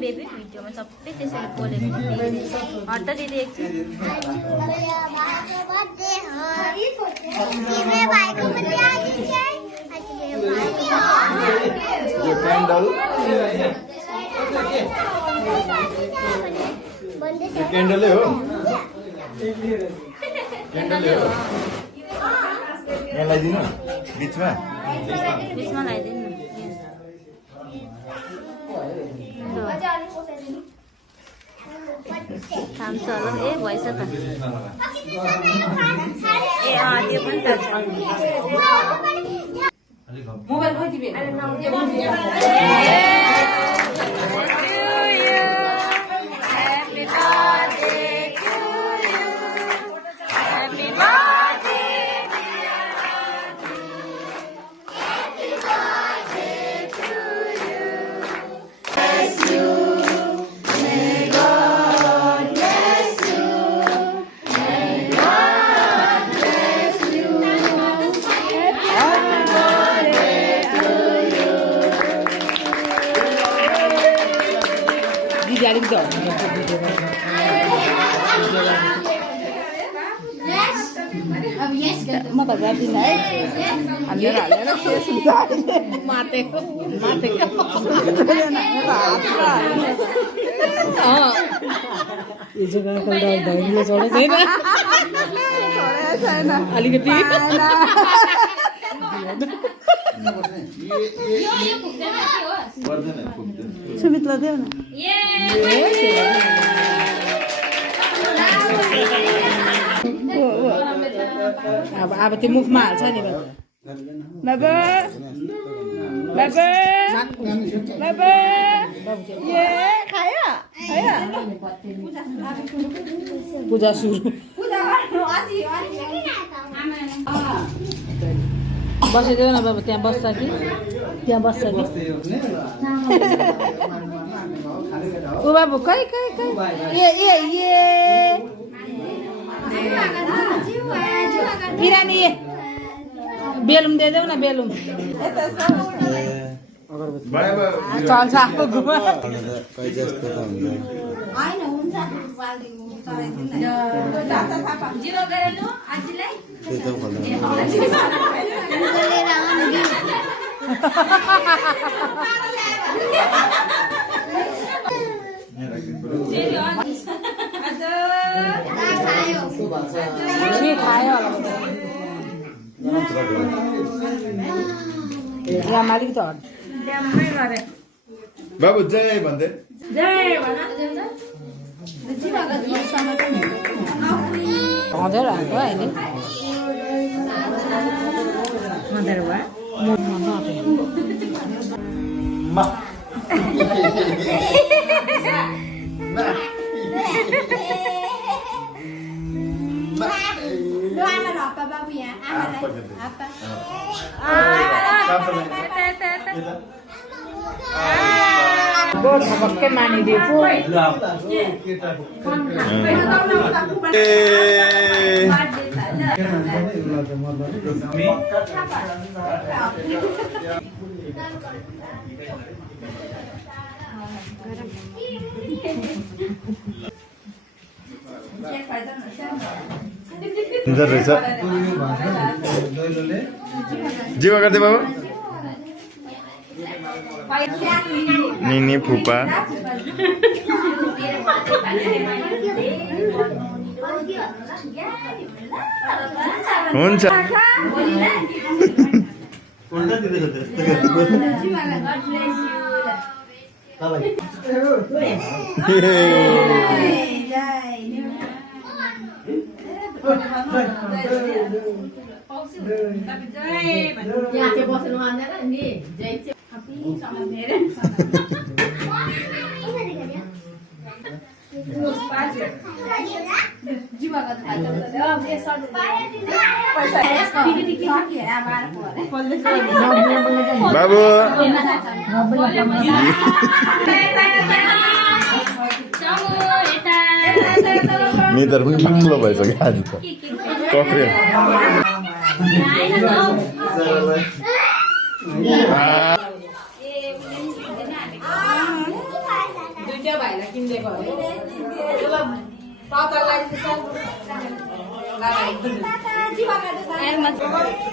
baby भिडियोमा सबै त्यसरी बोलेको हट्ट दिदी एकछिन कैंडल हो यहाँ लगाइदिनु बीचमा लगाइदिनु काम छ होला ए भएछ त ए त्यो पनि त मोबाइल खोजिबे म त गर्दिन है हालेर शेष हुन्छ मातेको यो जग्गाको धैर्यले छोडेको छैन अलिकति सुमितलाई देऊ न अब त्यो मुखमा हाल्छ नि बाबा बाबा बाबा ए खायो पूजा सुरु बसिदेऊ न बाबा त्यहाँ बस्छ कि ऊ बाबु खै ए बिरामी बेलुम दे देऊ न बेलुम चल्छ आफू घुमा खायो मालिक त बाबु जय भन्दै हजुर आएको अहिले भक्कै मानिदिएको जीवा गर्दै बाबु निनी फुपा हुन्छ बाबु निदर पनि बाक्लो भइसक्यो आज त कक्रियो दुईटा भाइलाई किनिदिएको हो